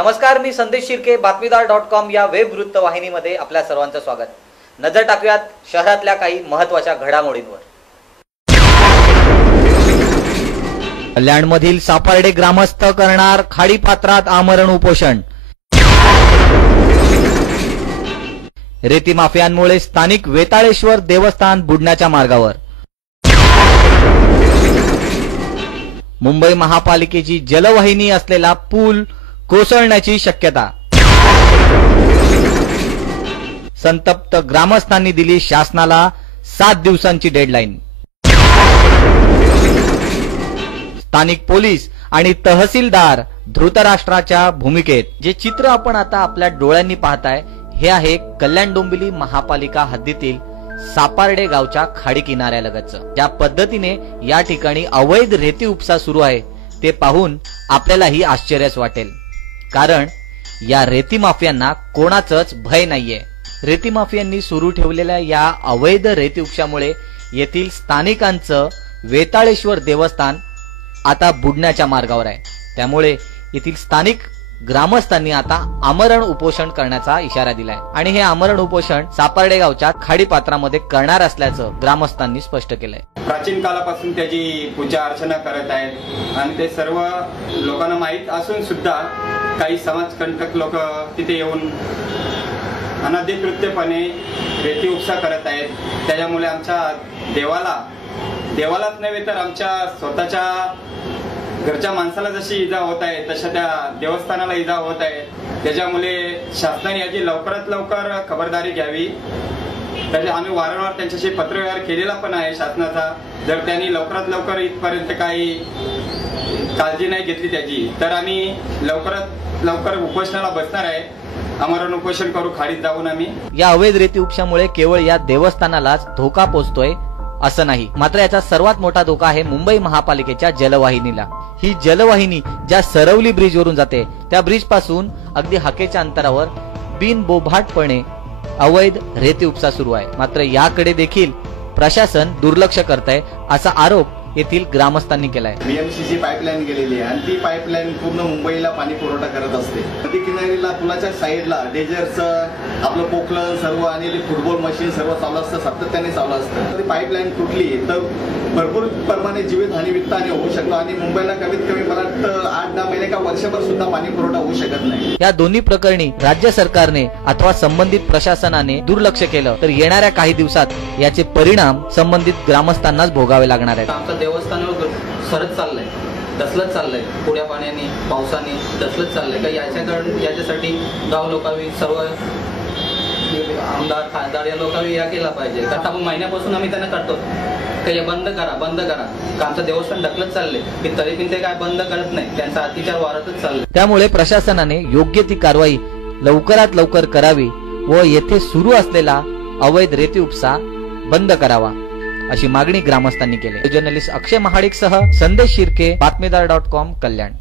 नमस्कार, मी संदेश शिर्के, बातमीदार.com या वेब वृत्तवाहिनीमध्ये आपल्या सर्वांचं स्वागत। नजर टाकूयात शहरातल्या काही महत्त्वाच्या घडामोडींवर। कल्याणमधील सापर्डे ग्रामस्थ करणार खाडीपात्रात आमरण उपोषण। रेती माफियांमुळे स्थानिक वेताळेश्वर देवस्थान बुडण्याच्या मार्गावर। मुंबई महापालिकेची जलवाहिनी असलेला पूल कोसळण्याची शक्यता। संतप्त ग्रामस्थांनी दिली शासनाला 7 दिवसांची डेडलाईन। स्थानिक पोलीस आणि तहसीलदार धृतराष्ट्राच्या भूमिकेत। जे चित्र आपण आता आपल्या डोळ्यांनी पाहताय हे आहे कल्याण डोंबिवली महापालिका हद्दीतील सापर्डे गावच्या खाडी किनाऱ्यालगतचं। ज्या पद्धतीने या ठिकाणी अवैध रेती उपसा सुरू आहे ते पाहून आपल्यालाही आश्चर्यच वाटेल, कारण या रेती माफियांना कोणाचंच भय नाहीये। रेती माफियांनी सुरू ठेवलेल्या या अवैध रेती उपशामुळे येथील स्थानिकांचं वेताळेश्वर देवस्थान आता बुडण्याच्या मार्गावर आहे। त्यामुळे येथील स्थानिक ग्रामस्थांनी आता आमरण उपोषण करण्याचा इशारा दिलाय आणि हे आमरण उपोषण सापर्डे गावच्या खाडीपात्रामध्ये करणार असल्याचं ग्रामस्थांनी स्पष्ट केलंय। प्राचीन काळापासून त्याची पूजा अर्चना करत आहेत आणि ते सर्व लोकांना माहीत असून सुद्धा काही समाजकंटक लोक तिथे येऊन अनधिकृतपणे रेती उपसा करत आहेत। त्याच्यामुळे आमच्या देवालाच नव्हे तर आमच्या स्वतःच्या घरच्या माणसाला जशी इजा होत आहे तशा त्या देवस्थानाला इजा होत आहे। त्याच्यामुळे शासनाने याची लवकरात लवकर खबरदारी घ्यावी। त्याचे आम्ही वारंवार त्यांच्याशी पत्रव्यवहार केलेला पण आहे शासनाचा। जर त्यांनी लवकरात लवकर इथपर्यंत काही काळजी नाही घेतली त्याची तर आम्ही लवकरात लवकर उपोषणाला बसणार आहे। आमरण उपोषण करू खाडीत जाऊन आम्ही। या अवैध रेती उपशामुळे केवळ या देवस्थानालाच धोका पोहोचतोय असं नाही, मात्र याचा सर्वात मोठा धोका आहे मुंबई महापालिकेच्या जलवाहिनीला। ही जलवाहिनी ज्या सरवली ब्रिज वरून जाते त्या ब्रिज पासून अगदी हाकेच्या अंतरावर बिनबोभाटपणे अवैध रेती उपसा सुरू आहे। मात्र याकडे देखील प्रशासन दुर्लक्ष करतंय असा आरोप येथील ग्रामस्थांनी केलाय। बीएमसीची पाईपलाईन गेलेली आहे आणि ती पाईपलाईन पूर्ण मुंबईला पाणी पुरवठा करत असते। नदी किनारीला पुलाच्या साईडला डेजरचं आपलं पोखलं सर्व आणि ते फुटबॉल मशीन सर्व चालू असतं, सातत्याने चालू असतं। ती पाईपलाईन तुटली तर भरपूर प्रमाणे जीवितहानी वित्तहानी होऊ शकतो आणि मुंबईला कमीत कमी मला 8-10 महिने का वर्षभर सुद्धा पाणी पुरवठा होऊ शकत नाही। या दोन्ही प्रकरणी राज्य सरकारने अथवा संबंधित प्रशासनाने दुर्लक्ष केलं तर येणाऱ्या काही दिवसात याचे परिणाम संबंधित ग्रामस्थांनाच भोगावे लागणार आहेत। देवस्थानावर सरत चाललंय, दसलत चाललंय, पुढ्या पाण्याने पावसाने दसलत चाललंय का याच्यासाठी गाव लोकांनी सर्व आमदार खासदार या लोकांनी या केला पाहिजे। कारण आपण महिन्यापासून आम्ही त्यांना करतो की हे बंद करा का आमचं देवस्थान ढकलत चाललंय की तरी पण ते काय बंद करत नाही, त्यांचा अत्याचार वाढतच चाललाय। त्यामुळे प्रशासनाने योग्य ती कारवाई लवकरात लवकर करावी व येथे सुरू असलेला अवैध रेती उपसा बंद करावा अशी मागणी ग्रामस्थांनी केली। जर्नलिस्ट अक्षय महाडिकसह संदेश शिर्के, बातमीदार.com, कल्याण।